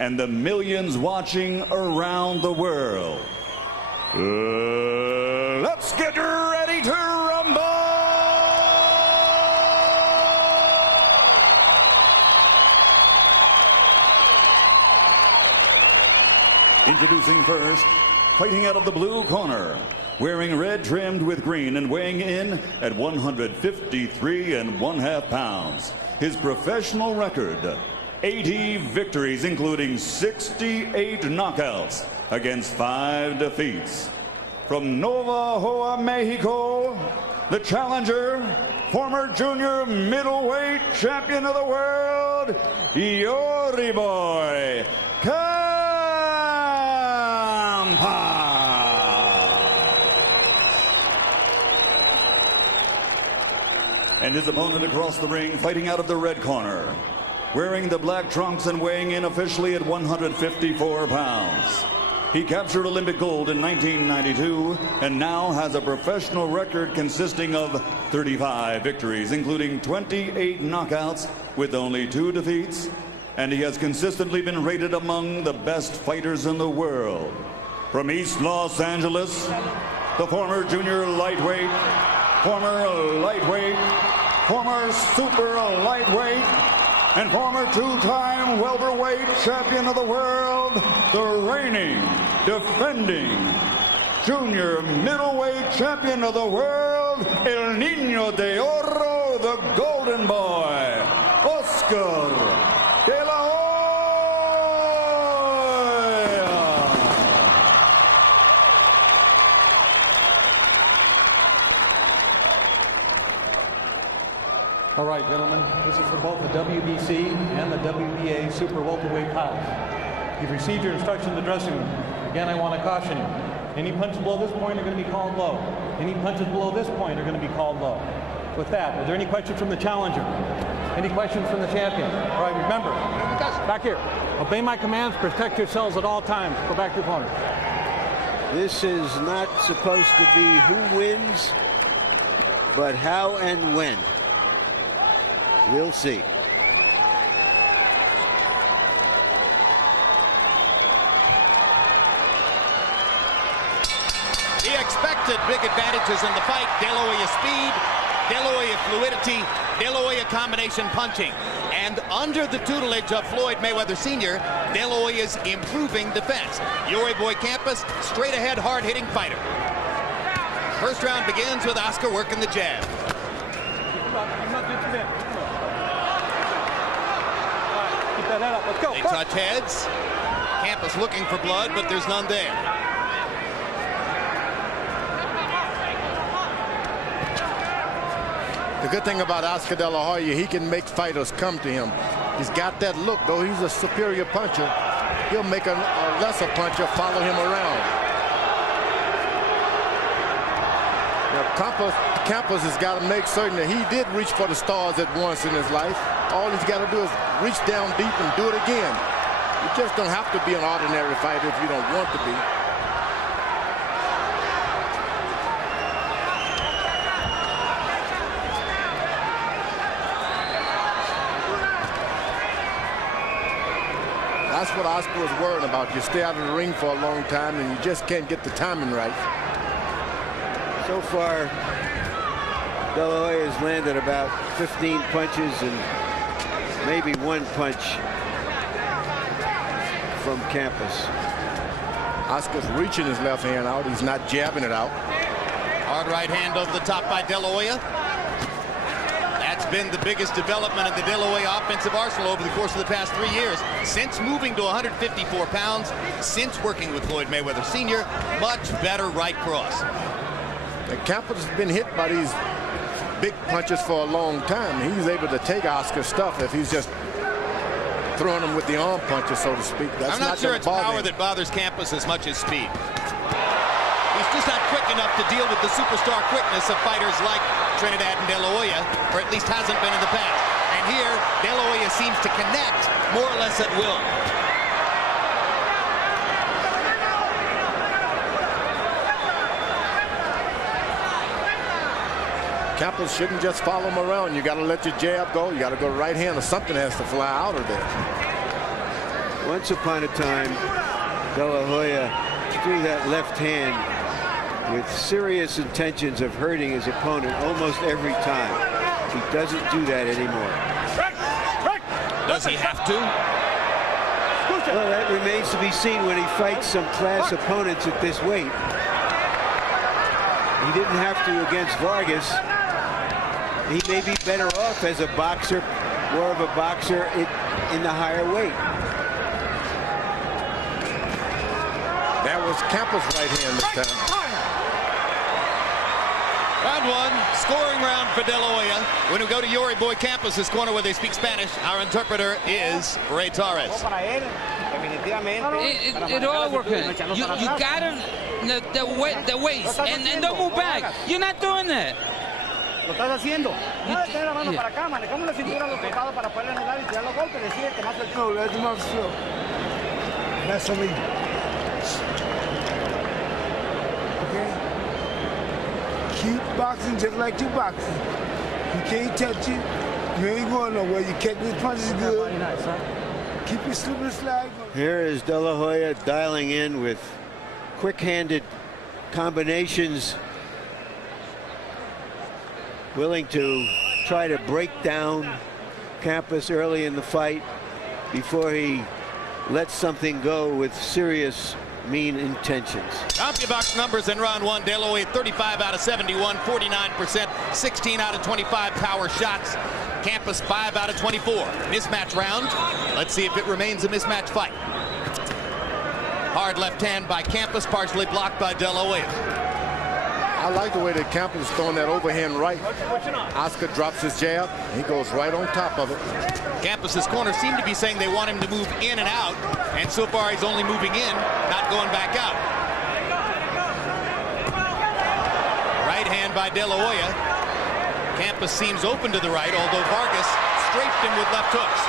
and the millions watching around the world. Let's get ready to rumble! Introducing first, fighting out of the blue corner, wearing red trimmed with green and weighing in at 153½ pounds. His professional record, 80 victories, including 68 knockouts against 5 defeats. From Nova Hoya, Mexico, the challenger, former junior middleweight champion of the world, Yori boy, Campas. And his opponent across the ring, fighting out of the red corner, wearing the black trunks and weighing in officially at 154 pounds. He captured Olympic gold in 1992 and now has a professional record consisting of 35 victories, including 28 knockouts with only 2 defeats, and he has consistently been rated among the best fighters in the world. From East Los Angeles, the former junior lightweight, former lightweight, former super lightweight, and former 2-time welterweight champion of the world, the reigning, defending, junior middleweight champion of the world, El Niño de Oro, the golden boy, Oscar de la Hoya. All right, gentlemen, this is for both the WBC and the WBA super welterweight titles. You've received your instruction in the dressing room. Again, I want to caution you. Any punches below this point are going to be called low. Any punches below this point are going to be called low. With that, are there any questions from the challenger? Any questions from the champion? All right, remember, back here. Obey my commands, protect yourselves at all times. Go back to your opponent. This is not supposed to be who wins, but how and when. We'll see. He expected big advantages in the fight. De La Hoya speed, De La Hoya fluidity, De La Hoya combination punching. And under the tutelage of Floyd Mayweather Sr., De La Hoya's improving defense. Yori boy Campas, straight ahead, hard-hitting fighter. First round begins with Oscar working the jab. Let's go. They touch heads. Campas looking for blood, but there's none there. The good thing about Oscar de la Hoya, he can make fighters come to him. He's got that look, though he's a superior puncher. He'll make a lesser puncher follow him around. Now, Campas has got to make certain that he did reach for the stars at once in his life. All he's got to do is reach down deep and do it again. You just don't have to be an ordinary fighter if you don't want to be. That's what Oscar was worried about. You stay out of the ring for a long time and you just can't get the timing right. So far, De La Hoya has landed about 15 punches and maybe 1 punch from Campas. Oscar's reaching his left hand out. He's not jabbing it out. Hard right hand over the top by De La Hoya. That's been the biggest development in the De La Hoya offensive arsenal over the course of the past 3 years. Since moving to 154 pounds, since working with Floyd Mayweather Sr., much better right cross. And Campas has been hit by these big punches for a long time. He's able to take Oscar's stuff if he's just throwing him with the arm punches, so to speak. That's I'm not sure it's power that bothers Campas as much as speed. He's just not quick enough to deal with the superstar quickness of fighters like Trinidad and De La Hoya, or at least hasn't been in the past. And here, De La Hoya seems to connect more or less at will. Campas shouldn't just follow him around. You got to let your jab go. You got to go right hand, or something has to fly out of there. Once upon a time, De La Hoya threw that left hand with serious intentions of hurting his opponent almost every time. He doesn't do that anymore. Does he have to? Well, that remains to be seen when he fights some class opponents at this weight. He didn't have to against Vargas. He may be better off as a boxer, more of a boxer in the higher weight. That was Campas' right hand this time. Round one, scoring round for De La Hoya. When we go to Yori Boy Campas' corner where they speak Spanish, our interpreter is Ray Torres. It all works. You got him the waist and don't move back. You're not doing that. Lo estás haciendo. Ten la mano para acá, manejamos la cintura a los costados para poder anular y tirar los golpes. Decide que más el... No, let him off slow. That's what I mean. Okay? Keep boxing just like you boxing. You can't touch it. You ain't going nowhere. You catch these punches good. Keep your slip and slide going. Here is De La Hoya dialing in with quick-handed combinations, willing to try to break down Campas early in the fight before he lets something go with serious, mean intentions. CompuBox numbers in round one. De La Hoya 35 out of 71, 49%, 16 out of 25 power shots. Campas 5 out of 24. Mismatch round. Let's see if it remains a mismatch fight. Hard left hand by Campas, partially blocked by De La Hoya. I like the way that Campas is throwing that overhand right. Oscar drops his jab. He goes right on top of it. Campas' corner seem to be saying they want him to move in and out, and so far he's only moving in, not going back out. Right hand by De La Hoya. Campas seems open to the right, although Vargas strafed him with left hooks.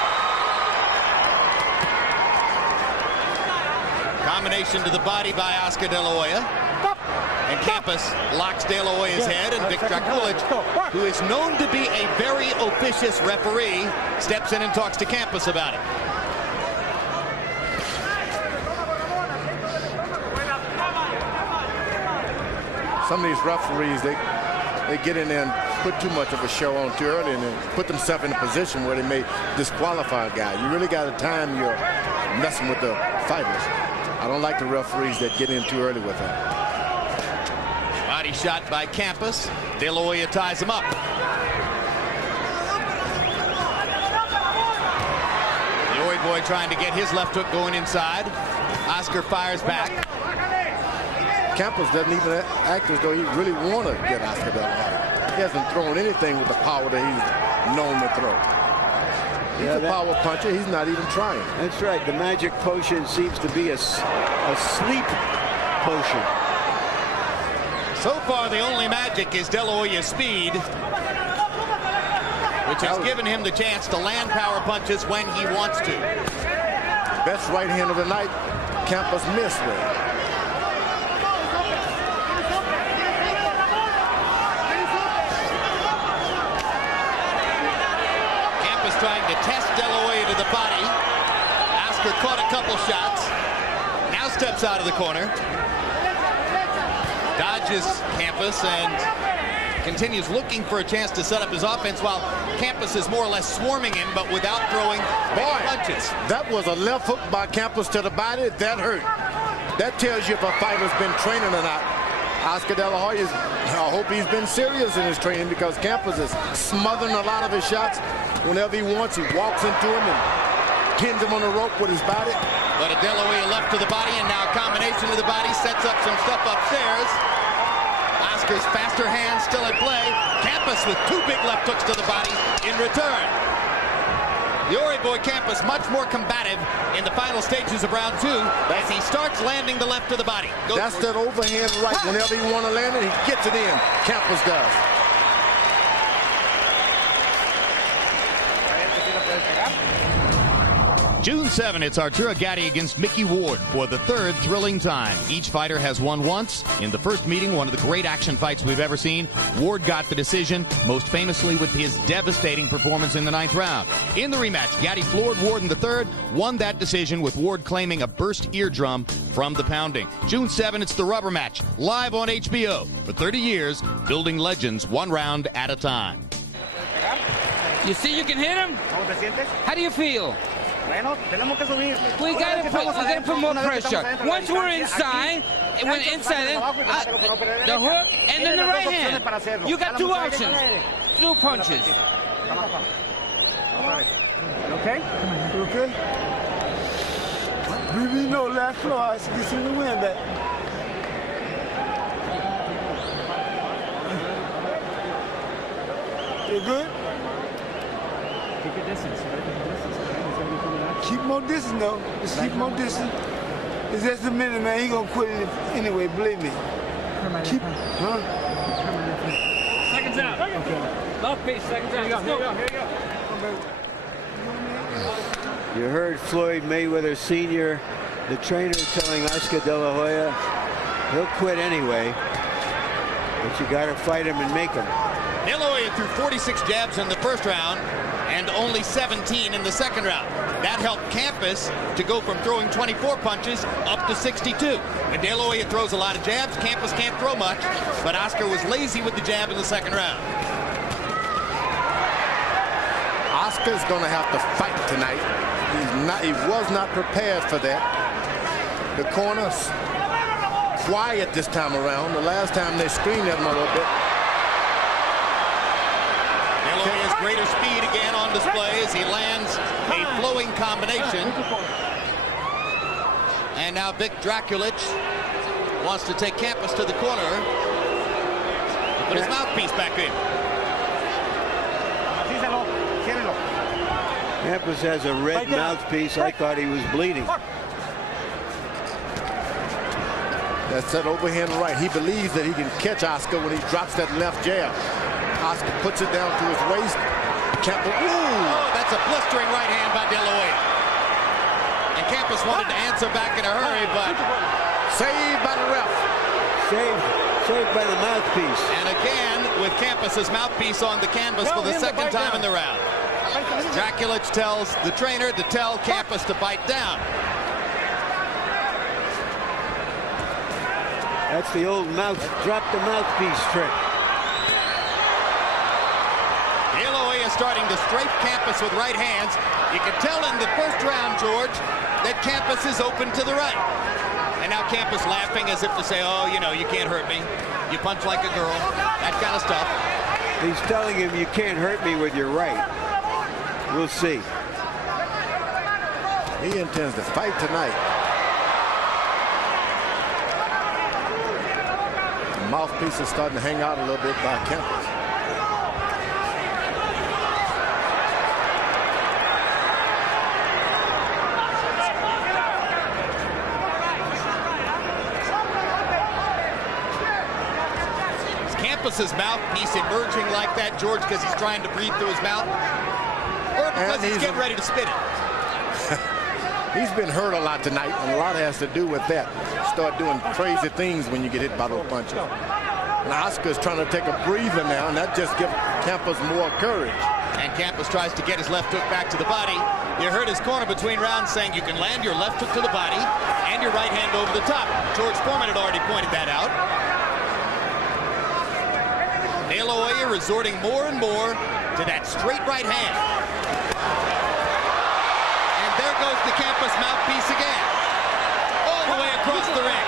Combination to the body by Oscar De La Hoya. And Campas locks De La Hoya's head, and Victor Kulich, who is known to be a very officious referee, steps in and talks to Campas about it. Some of these referees, they get in there and put too much of a show on too early and then put themselves in a position where they may disqualify a guy. You really got to time your messing with the fighters. I don't like the referees that get in too early with that. Body shot by Campas. De La Hoya ties him up. Yori Boy trying to get his left hook going inside. Oscar fires back. Campas doesn't even act as though he really want to get Oscar De La Hoya. He hasn't thrown anything with the power that he's known to throw. He's a power puncher. He's not even trying. That's right. The magic potion seems to be a sleep potion. So far, the only magic is De La Hoya's speed, which has given him the chance to land power punches when he wants to. Best right hand of the night, Campas missed with. Campas trying to test De La Hoya to the body. Oscar caught a couple shots. Now steps out of the corner. Dodges Campas and continues looking for a chance to set up his offense while Campas is more or less swarming him, but without throwing punches. That was a left hook by Campas to the body. That hurt. That tells you if a fighter's been training or not. Oscar De La Hoya, I hope he's been serious in his training, because Campas is smothering a lot of his shots. Whenever he wants, he walks into him and pins him on the rope with his body. But a De La Hoya left to the body, and now a combination to the body sets up some stuff upstairs. Oscar's faster hand still at play. Campas with two big left hooks to the body in return. Yori Boy Campas much more combative in the final stages of round two as he starts landing the left to the body. That's that overhand right. Whenever he want to land it, he gets it in. Campas does. June 7, it's Arturo Gatti against Mickey Ward for the third thrilling time. Each fighter has won once. In the first meeting, one of the great action fights we've ever seen, Ward got the decision, most famously with his devastating performance in the 9th round. In the rematch, Gatti floored Ward in the third, won that decision with Ward claiming a burst eardrum from the pounding. June 7, it's the rubber match, live on HBO. For 30 years, building legends one round at a time. You see you can hit him? How do you feel? We gotta put more pressure. Once we're inside, the hook and then the right hand. You got two options, two punches. Okay? Okay? We know last floor, I should get some of the wind back. You good? Keep your distance. Keep more distance, though. Just keep more distance. It's just a minute, man. He gonna quit it anyway, believe me. Keep, huh? Seconds out. Okay. Mouthpiece, seconds out. Here you go. You heard Floyd Mayweather Sr., the trainer, telling Oscar De La Hoya, he'll quit anyway, but you got to fight him and make him. De La Hoya threw 46 jabs in the first round and only 17 in the second round. That helped Campas to go from throwing 24 punches up to 62. When De La Hoya throws a lot of jabs, Campas can't throw much, but Oscar was lazy with the jab in the second round. Oscar's going to have to fight tonight. He was not prepared for that. The corner's quiet this time around. The last time they screamed at him a little bit. De La Hoya's greater speed again on display as he lands a flowing combination. And now Vic Draculich wants to take Campas to the corner to put his mouthpiece back in. Campas has a red mouthpiece. I thought he was bleeding. That's that overhand right. He believes that he can catch Oscar when he drops that left jab. Oscar puts it down to his waist. Campas, oh, that's a blistering right hand by De La Hoya. And Campas wanted to answer back in a hurry, but saved by the ref. Saved by the mouthpiece. And again, with Campas's mouthpiece on the canvas for the second time in the round. Draculich tells the trainer to tell Campas to bite down. That's the old drop the mouthpiece trick. De La Hoya starting to strafe Campas with right hands. You can tell in the first round, George, that Campas is open to the right. And now Campas laughing as if to say, oh, you know, you can't hurt me. You punch like a girl. That kind of stuff. He's telling him you can't hurt me with your right. We'll see. He intends to fight tonight. The mouthpiece is starting to hang out a little bit by Campas. Is Campas's mouthpiece emerging like that, George, because he's trying to breathe through his mouth? Or because he's getting ready to spit it? He's been hurt a lot tonight, and a lot has to do with that. Start doing crazy things when you get hit by those punches. And Oscar's trying to take a breather now, and that just gives Campas more courage. And Campas tries to get his left hook back to the body. You heard his corner between rounds saying you can land your left hook to the body and your right hand over the top. George Foreman had already pointed that out. De La Hoya resorting more and more to that straight right hand. And there goes the Campas mouthpiece again. All the way across the ring.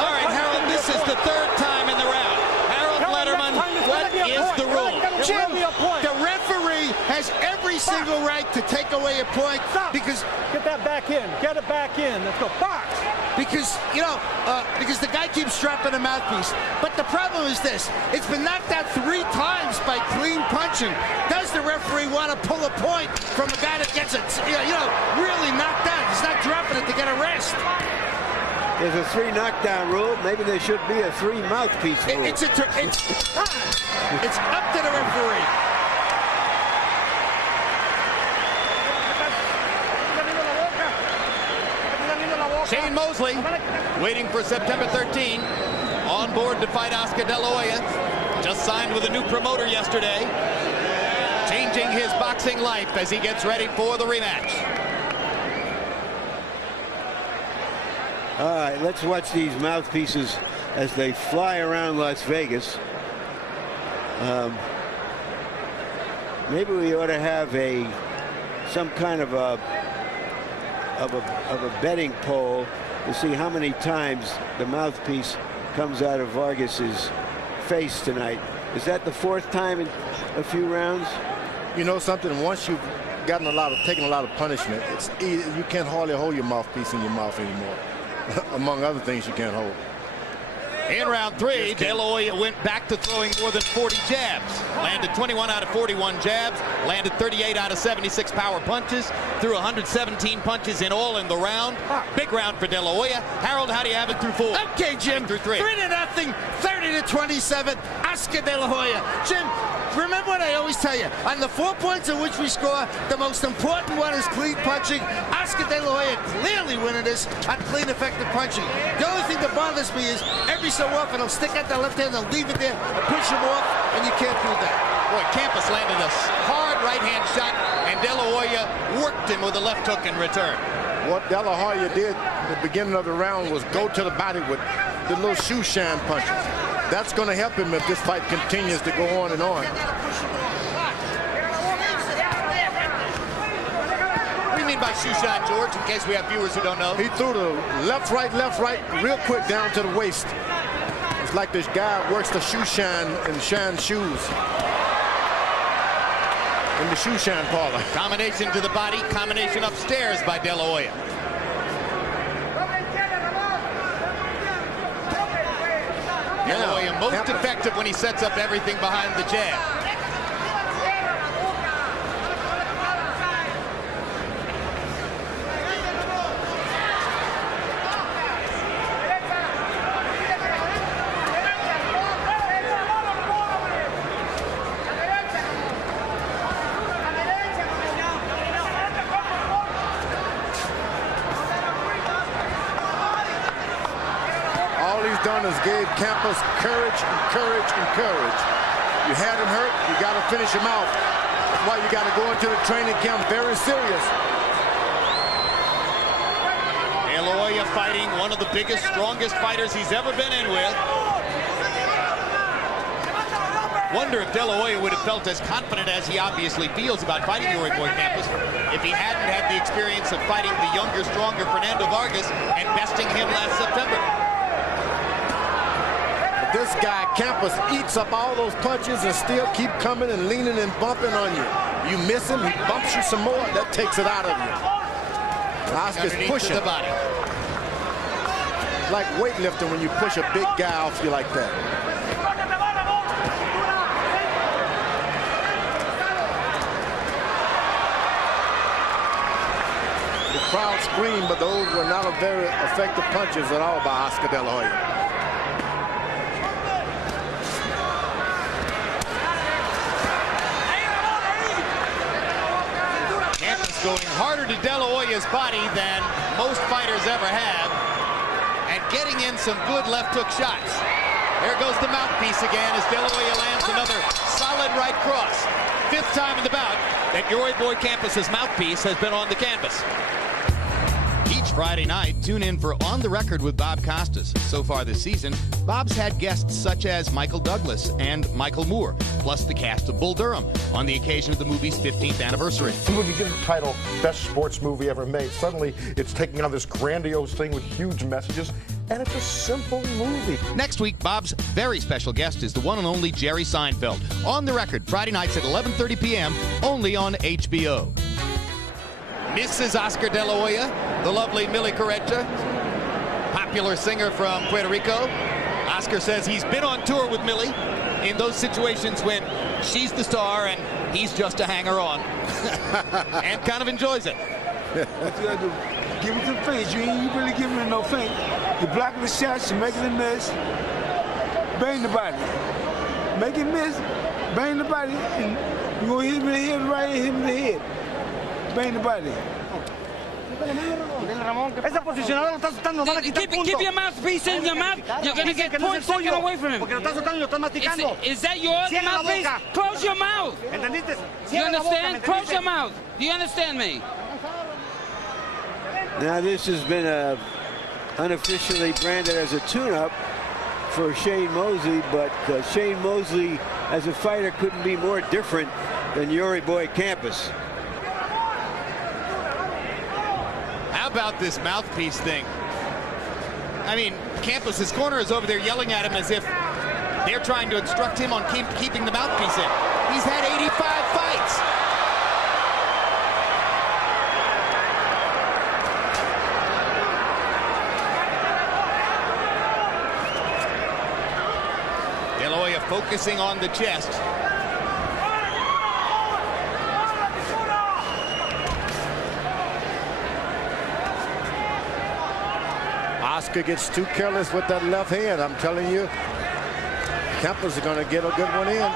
All right, Harold, this is the third time in the round. Harold Letterman, what is the rule? Jim, the referee has every single right to take away a point because... Get that back in. Get it back in. Let's go. Box! Because, you know, because the guy keeps dropping a mouthpiece. But the problem is this. It's been knocked out 3 times by clean punching. Does the referee want to pull a point from a guy that gets it, you know, really knocked out? He's not dropping it to get a rest. There's a 3 knockdown rule. Maybe there should be a 3 mouthpiece rule. It's up to the referee. Shane Mosley, waiting for September 13, on board to fight Oscar De La Hoya. Just signed with a new promoter yesterday, changing his boxing life as he gets ready for the rematch. All right, let's watch these mouthpieces as they fly around Las Vegas. Maybe we ought to have some kind of a betting poll to see how many times the mouthpiece comes out of Vargas's face tonight. Is that the 4th time in a few rounds? You know something? Once you've taken a lot of punishment, it's easy. You can't hardly hold your mouthpiece in your mouth anymore. Among other things, you can't hold. In round 3, De La Hoya went back to throwing more than 40 jabs. Landed 21 out of 41 jabs. Landed 38 out of 76 power punches. Threw 117 punches in all in the round. Big round for De La Hoya. Harold, how do you have it through 4? Okay, Jim. Through 3. 3-0, 30-27. Oscar De La Hoya. Jim, remember what I always tell you. On the 4 points in which we score, the most important one is clean punching. Oscar De La Hoya clearly winning this on clean, effective punching. The only thing that bothers me is every so often he'll stick out the left hand and leave it there and push him off, and you can't do that. Boy, Campas landed a hard right-hand shot, and De La Hoya worked him with a left hook in return. What De La Hoya did at the beginning of the round was go to the body with the little shoe shine punches. That's going to help him if this fight continues to go on and on. What do you mean by shoe shine, George, in case we have viewers who don't know? He threw the left, right, real quick down to the waist. It's like this guy works the shoe shine and shine shoes in the shoe shine parlor. Combination to the body, combination upstairs by De La Hoya. De La Hoya most effective when he sets up everything behind the jab. Done is gave Campas courage and courage and courage. You had him hurt, you got to finish him out. That's why you got to go into the training camp very serious. De La Hoya fighting one of the biggest, strongest fighters he's ever been in with. Wonder if De La Hoya would have felt as confident as he obviously feels about fighting Yori Boy Campas if he hadn't had the experience of fighting the younger, stronger Fernando Vargas and besting him last September. This guy, Campas, eats up all those punches and still keep coming and leaning and bumping on you. You miss him, he bumps you some more, that takes it out of you. Oscar's pushing. The body. Like weightlifting when you push a big guy off you like that. The crowd screamed, but those were not a very effective punches at all by Oscar De La Hoya. Going harder to De La Hoya's body than most fighters ever have, and getting in some good left hook shots. There goes the mouthpiece again as De La Hoya lands another solid right cross. 5th time in the bout that Yori Boy Campas' mouthpiece has been on the canvas. Each Friday night, tune in for On the Record with Bob Costas. So far this season, Bob's had guests such as Michael Douglas and Michael Moore, plus the cast of Bull Durham, on the occasion of the movie's 15th anniversary. When you get the title, Best Sports Movie Ever Made, suddenly it's taking on this grandiose thing with huge messages, and it's a simple movie. Next week, Bob's very special guest is the one and only Jerry Seinfeld. On the Record, Friday nights at 11:30 p.m., only on HBO. Mrs. Oscar De La Hoya, the lovely Millie Correcha, popular singer from Puerto Rico. Oscar says he's been on tour with Millie in those situations when she's the star and he's just a hanger-on, and kind of enjoys it. What you gotta do? Give it to the face. You ain't really giving it no face. You're blocking the shots, you're making it miss. Bang the body. Make it miss, bang the body, and you're gonna hit him in the head, right, hit him in the head. Bang the body. Esa posicionada lo está soltando, nos van a quitar puntos. Keep your mouthpiece in your mouth. You're going to get points taken away from him. Porque lo está soltando y lo está masticando. Is that yours, mouthpiece? Close your mouth. ¿Entendiste? You understand? Close your mouth. Do you understand me? Now this has been unofficially branded as a tune-up for Shane Mosley, but Shane Mosley as a fighter couldn't be more different than Yori boy Campas. How about this mouthpiece thing? I mean, Campas, his corner is over there yelling at him as if they're trying to instruct him on keeping the mouthpiece in. He's had 85 fights. Hoya focusing on the chest. Oscar gets too careless with that left hand. I'm telling you, Campas is going to get a good one in.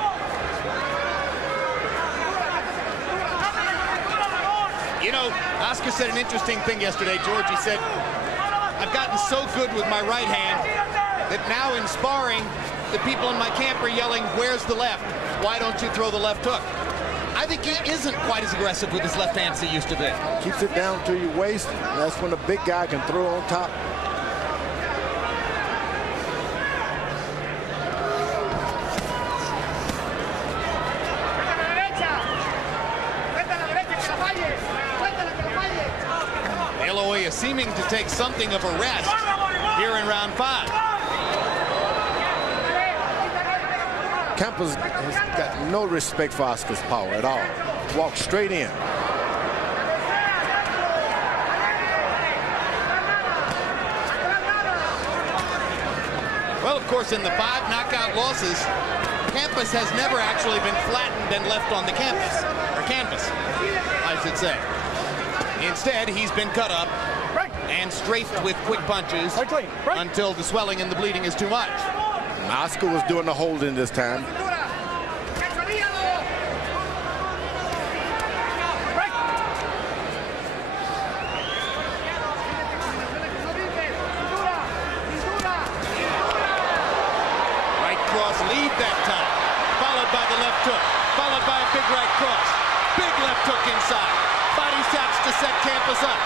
You know, Oscar said an interesting thing yesterday, George. He said, I've gotten so good with my right hand that now in sparring, the people in my camp are yelling, where's the left? Why don't you throw the left hook? I think he isn't quite as aggressive with his left hand as he used to be. Keeps it down to your waist. That's when the big guy can throw on top. Hoya seeming to take something of a rest here in round 5. Campas has got no respect for Oscar's power at all. Walks straight in. Well, of course, in the 5 knockout losses, Campas has never actually been flattened and left on the canvas, I should say. Instead, he's been cut up and strafed with quick punches until the swelling and the bleeding is too much. Oscar was doing the holding this time. Right cross lead that time, followed by the left hook, followed by a big right cross. Big left hook inside. Body shots to set Campas up.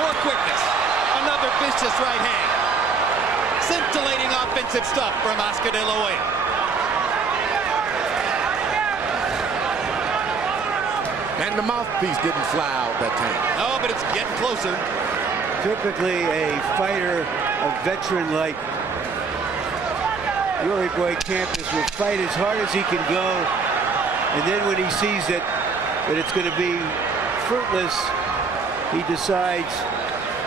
More quickness. Another vicious right hand. Scintillating offensive stuff from Oscar De La Hoya. And the mouthpiece didn't fly out that time. No, but it's getting closer. Typically a fighter, a veteran like Yori boy Campas will fight as hard as he can go, and then when he sees that it's going to be fruitless, he decides,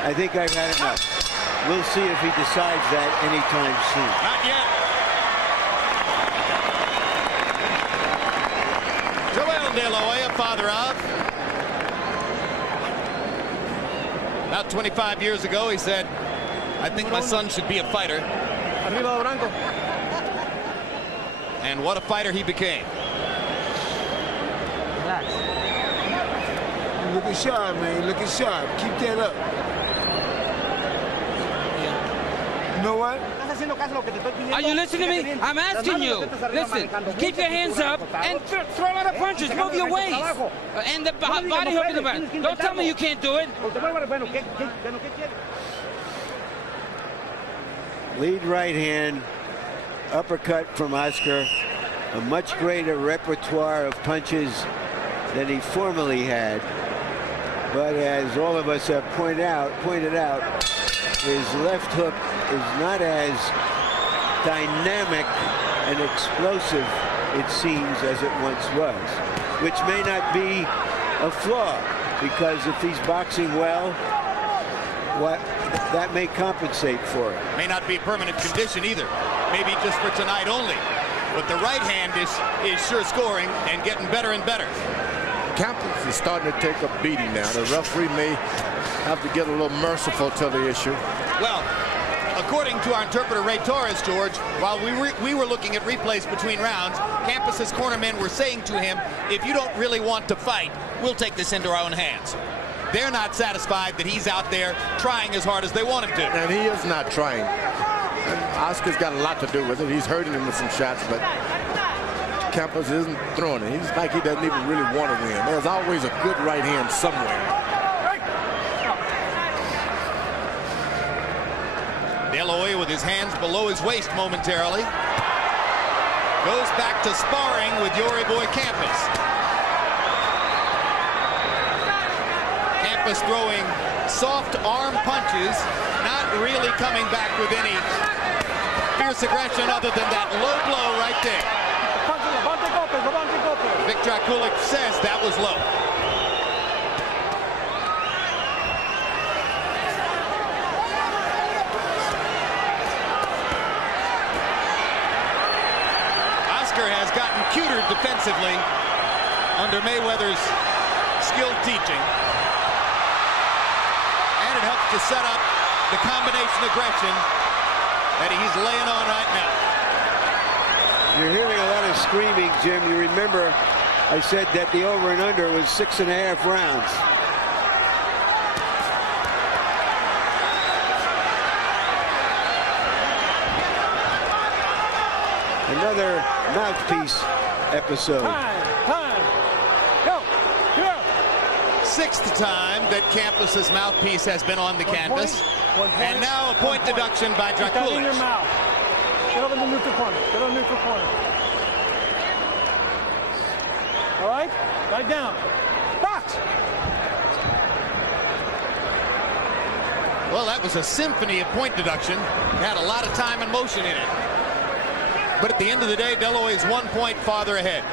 I think I've had enough. We'll see if he decides that anytime soon. Not yet. Joel De La Hoya, father of. About 25 years ago, he said, I think my son should be a fighter. And what a fighter he became. You're looking sharp, man. You're looking sharp. Keep that up. You know what? Are you listening to me? I'm asking you. Listen, keep your hands up and throw a lot of punches. Move your waist. And the body hook in the back. Don't tell me you can't do it. Lead right hand, uppercut from Oscar. A much greater repertoire of punches than he formerly had. But as all of us have pointed out, his left hook is not as dynamic and explosive, it seems, as it once was, which may not be a flaw, because if he's boxing well, that may compensate for it. May not be permanent condition either. Maybe just for tonight only. But the right hand is sure scoring and getting better and better. Campas is starting to take a beating now. The referee may have to get a little merciful to the issue. Well, according to our interpreter, Ray Torres, George, while we were looking at replays between rounds, Campas's cornermen were saying to him, if you don't really want to fight, we'll take this into our own hands. they're not satisfied that he's out there trying as hard as they want him to. And he is not trying. And Oscar's got a lot to do with it. He's hurting him with some shots, but Campas isn't throwing it. He's like he doesn't even really want to win. There's always a good right hand somewhere. De La Hoya with his hands below his waist momentarily. Goes back to sparring with Yori boy Campas. Campas throwing soft arm punches, not really coming back with any fierce aggression other than that low blow right there. Vic Draculic says that was low. Has gotten cuter defensively under Mayweather's skilled teaching, and it helps to set up the combination aggression that he's laying on right now. You're hearing a lot of screaming, Jim. You remember I said that the over and under was 6.5 rounds. Another mouthpiece episode. Time. Go. Sixth time that Campas's mouthpiece has been on the canvas. And now a point deduction by Draculic. In your mouth. Get over the neutral corner. Get over the neutral corner. All right? Right down. Box. Well, that was a symphony of point deduction. It had a lot of time and motion in it. But at the end of the day, De La Hoya is 1 point farther ahead.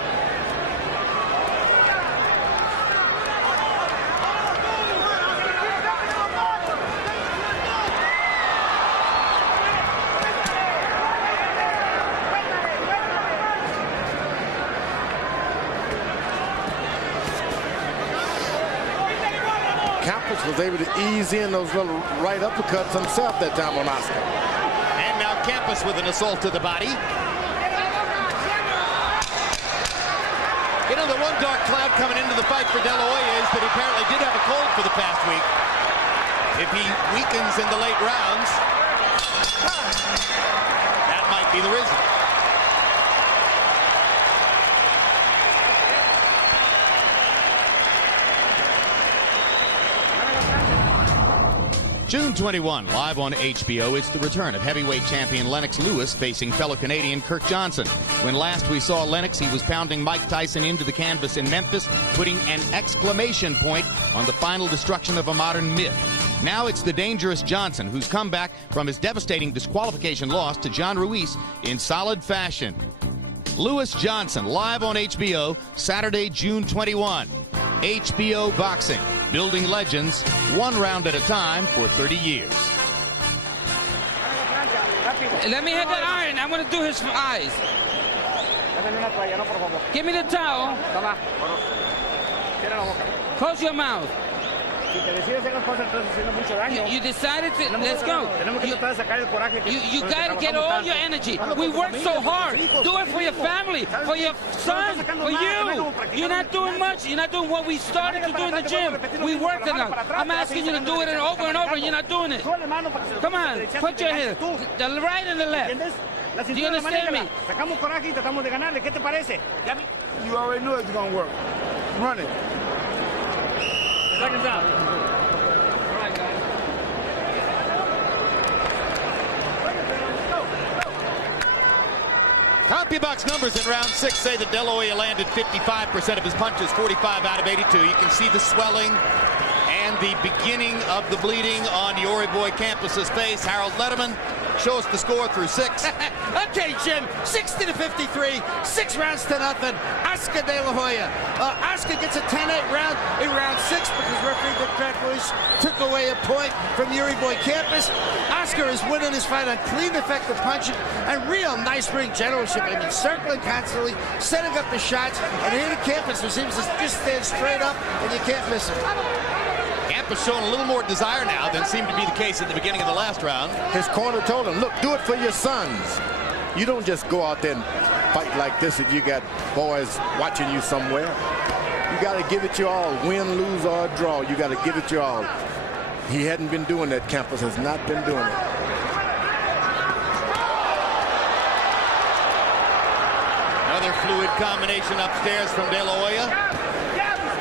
Campas was able to ease in those little right uppercuts himself that time on Oscar. And now Campas with an assault to the body. You know, the one dark cloud coming into the fight for De La Hoya is that he apparently did have a cold for the past week. If he weakens in the late rounds, that might be the reason. June 21, live on HBO, it's the return of heavyweight champion Lennox Lewis facing fellow Canadian Kirk Johnson. When last we saw Lennox, he was pounding Mike Tyson into the canvas in Memphis, putting an exclamation point on the final destruction of a modern myth. Now it's the dangerous Johnson, who's come back from his devastating disqualification loss to John Ruiz in solid fashion. Lewis Johnson, live on HBO, Saturday, June 21. HBO Boxing, building legends, one round at a time for 30 years. Let me have that iron. I want to do his eyes. Give me the towel. Close your mouth. You decided to, let's go. You got to get all your energy. We work so hard. Do it for your family, for your son, for you. You're not doing much. You're not doing what we started to do in the gym. We worked it out. I'm asking you to do it over and over, and you're not doing it. Come on, put your hand, the right and the left. Do you understand me? You already know it's going to work. Run it. Seconds out. All right, guys. CompuBox numbers in round 6 say that De La Hoya landed 55% of his punches, 45 out of 82. You can see the swelling and the beginning of the bleeding on Yori boy Campas's face. Harold Letterman, show us the score through 6. Okay, Jim, 60-53, 6 rounds to nothing. Oscar De La Hoya. Oscar gets a 10-8 round in round 6 because referee Vic Draculic took away a point from Yori boy Campas. Oscar is winning his fight on clean, effective punching and real nice ring generalship. I mean, circling constantly, setting up the shots, and hitting Campas, who seems to just stand straight up, and you can't miss him. Campas showing a little more desire now than seemed to be the case at the beginning of the last round. His corner told him, look, do it for your sons. You don't just go out there and fight like this if you got boys watching you somewhere. You got to give it your all. Win, lose, or draw. You got to give it your all. He hadn't been doing that. Campas has not been doing it. Another fluid combination upstairs from De La Hoya.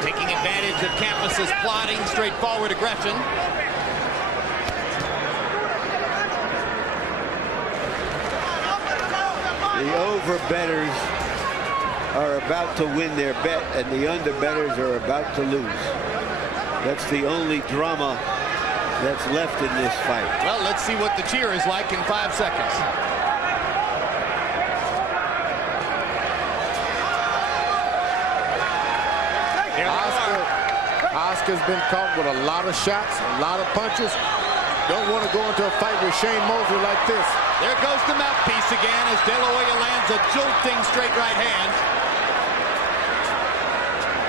Taking advantage of Campas's plodding, straightforward aggression. The over-bettors are about to win their bet, and the under-bettors are about to lose. That's the only drama that's left in this fight. Well, let's see what the cheer is like in 5 seconds. Oscar's been caught with a lot of shots, a lot of punches. Don't want to go into a fight with Shane Mosley like this. There goes the mouthpiece again as De La Hoya lands a jolting straight right hand.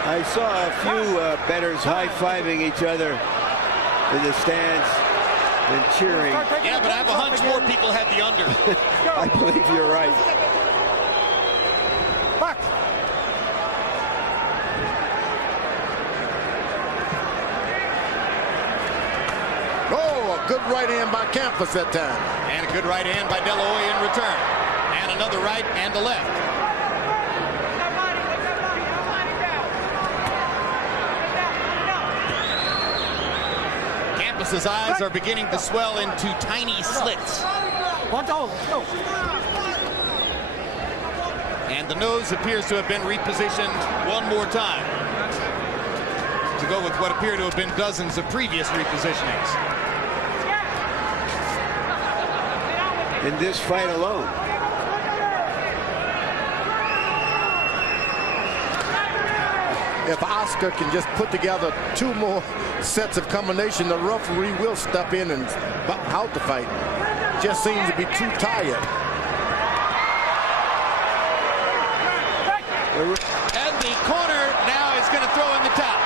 I saw a few bettors high-fiving each other in the stands and cheering. Yeah, but I have a hunch more people had the under. I believe you're right. Oh, a good right hand by Campas that time. And a good right hand by De La Hoya in return. And another right and a left. Campas's eyes are beginning to swell into tiny slits. And the nose appears to have been repositioned one more time to go with what appear to have been dozens of previous repositionings. In this fight alone. If Oscar can just put together 2 more sets of combination, the referee will step in and out the fight. Just seems to be too tired. And the corner now is going to throw in the towel.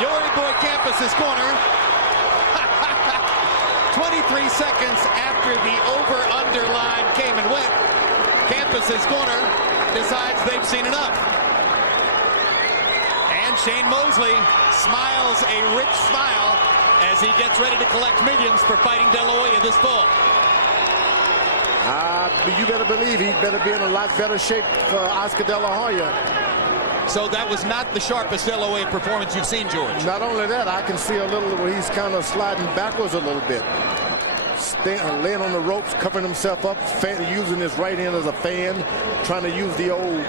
Yori boy Campas's corner. 23 seconds after the over-under line came and went, Campas's corner decides they've seen enough. And Shane Mosley smiles a rich smile as he gets ready to collect millions for fighting De La Hoya this fall. You better believe he better be in a lot better shape for Oscar De La Hoya. So that was not the sharpest De La Hoya performance you've seen, George. Not only that, I can see a little where he's kind of sliding backwards a little bit. Laying on the ropes, covering himself up, using his right hand as a fan, trying to use the old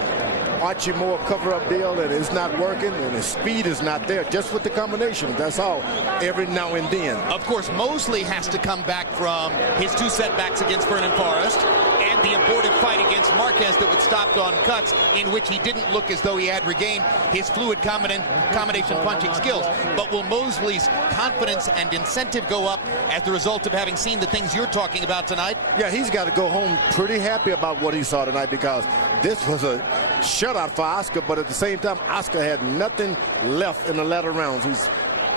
Archie Moore cover-up deal, and it's not working, and his speed is not there, just with the combination. That's all, every now and then. Of course, Mosley has to come back from his 2 setbacks against Vernon Forrest and the abortive fight against Marquez that was stopped on cuts, in which he didn't look as though he had regained his fluid combination punching skills. But will Mosley's confidence and incentive go up as the result of having seen the things you're talking about tonight? Yeah, he's got to go home pretty happy about what he saw tonight, because this was a shutout for Oscar, but at the same time, Oscar had nothing left in the latter rounds. He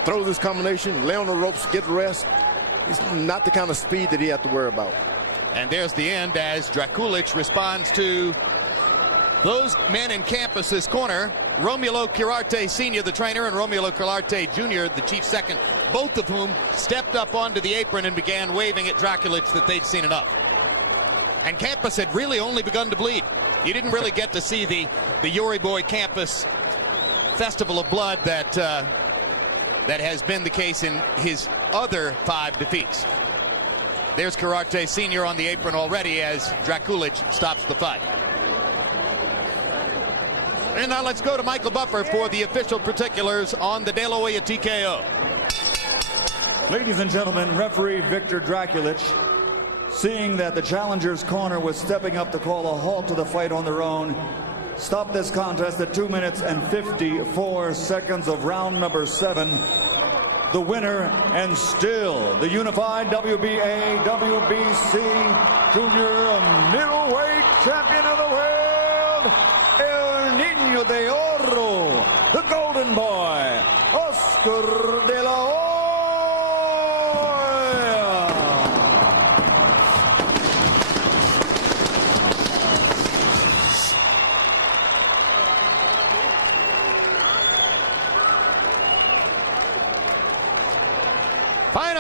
throws his combination, lay on the ropes, get rest. He's not the kind of speed that he had to worry about. And there's the end as Drakulic responds to those men in Campas's corner. Romulo Quirarte Sr., the trainer, and Romulo Quirarte Jr., the chief second, both of whom stepped up onto the apron and began waving at Drakulic that they'd seen enough. And Campas had really only begun to bleed. You didn't really get to see the Yori boy Campas festival of blood that has been the case in his other 5 defeats. There's Quirarte Sr. on the apron already as Drakulic stops the fight. And now let's go to Michael Buffer for the official particulars on the De La Hoya TKO. Ladies and gentlemen, referee Victor Drakulic, seeing that the challenger's corner was stepping up to call a halt to the fight on their own, stopped this contest at 2 minutes and 54 seconds of round number 7. The winner and still the unified WBA, WBC junior middleweight champion of the world, El Niño de Oro, the golden boy, Oscar De La Hoya.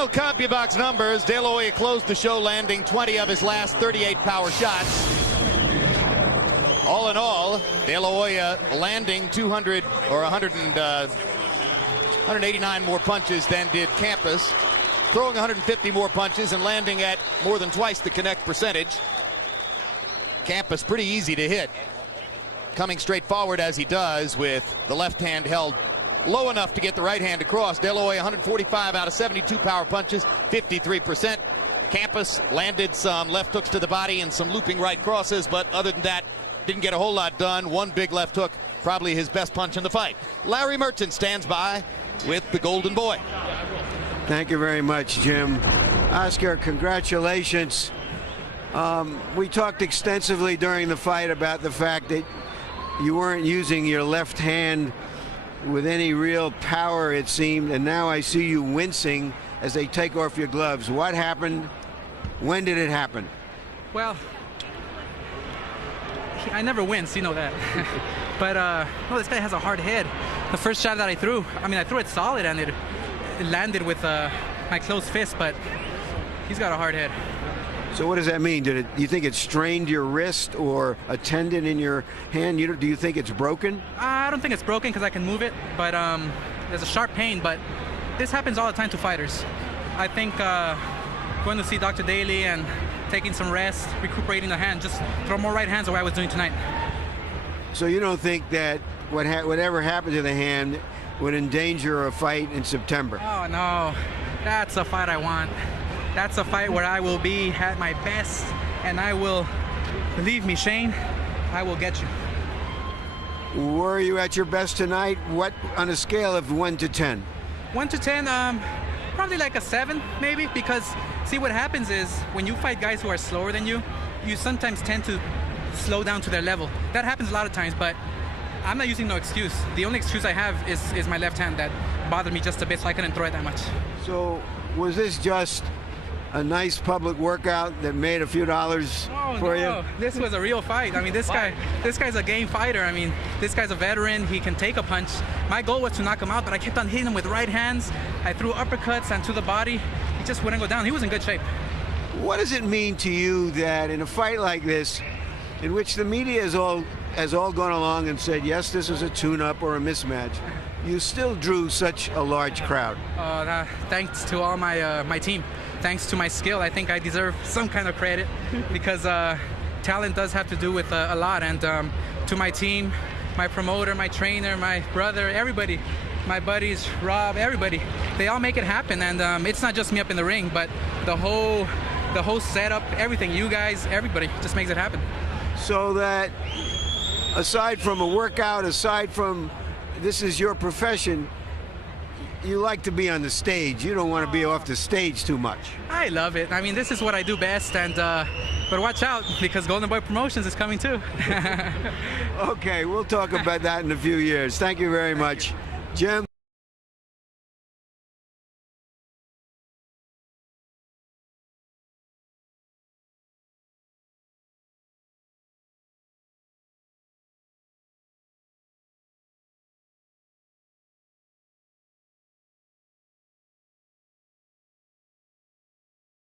Final CompuBox numbers. De La Hoya closed the show, landing 20 of his last 38 power shots. All in all, De La Hoya landing 189 more punches than did Campas, throwing 150 more punches and landing at more than twice the connect percentage. Campas pretty easy to hit, coming straight forward as he does with the left hand held low enough to get the right hand across. De La Hoya 145 out of 72 power punches, 53%. Campas landed some left hooks to the body and some looping right crosses, but other than that, didn't get a whole lot done. One big left hook, probably his best punch in the fight. Larry Merchant stands by with the Golden Boy. Thank you very much, Jim. Oscar, congratulations. We talked extensively during the fight about the fact that you weren't using your left hand with any real power, it seemed, and now I see you wincing as they take off your gloves. What happened? When did it happen? Well, I never wince, you know that. But well, this guy has a hard head. The first shot that I threw, I threw it solid and it landed with my closed fist, but he's got a hard head. So what does that mean? Do you think it strained your wrist or a tendon in your hand? Do you think it's broken? I don't think it's broken because I can move it, but there's a sharp pain, but this happens all the time to fighters. I think going to see Dr. Daly and taking some rest, recuperating the hand, just throw more right hands the way I was doing tonight. So you don't think that whatever happened to the hand would endanger a fight in September? Oh, no. That's a fight I want. That's a fight where I will be at my best, and I will, believe me, Shane, I will get you. Were you at your best tonight? What, on a scale of 1 to 10? 1 to 10, probably like a 7, maybe, because see what happens is when you fight guys who are slower than you, you sometimes tend to slow down to their level. That happens a lot of times, but I'm not using no excuse. The only excuse I have is my left hand that bothered me just a bit, so I couldn't throw it that much. So was this just a nice public workout that made a few dollars for you? This was a real fight. This guy's a game fighter. This guy's a veteran. He can take a punch. My goal was to knock him out, but I kept on hitting him with right hands. I threw uppercuts and to the body. He just wouldn't go down. He was in good shape. What does it mean to you that in a fight like this, in which the media has all gone along and said, yes, this is a tune-up or a mismatch, you still drew such a large crowd? Thanks to all my team. Thanks to my skill, I think I deserve some kind of credit because talent does have to do with a lot. And to my team, my promoter, my trainer, my brother, everybody, my buddies, Rob, everybody, they all make it happen. And it's not just me up in the ring, but the whole setup, everything, you guys, everybody just makes it happen. So that aside from a workout, aside from this is your profession, you like to be on the stage. You don't want to be off the stage too much. I love it. This is what I do best, and but watch out because Golden Boy Promotions is coming too. Okay, we'll talk about that in a few years. Thank you very much, Jim.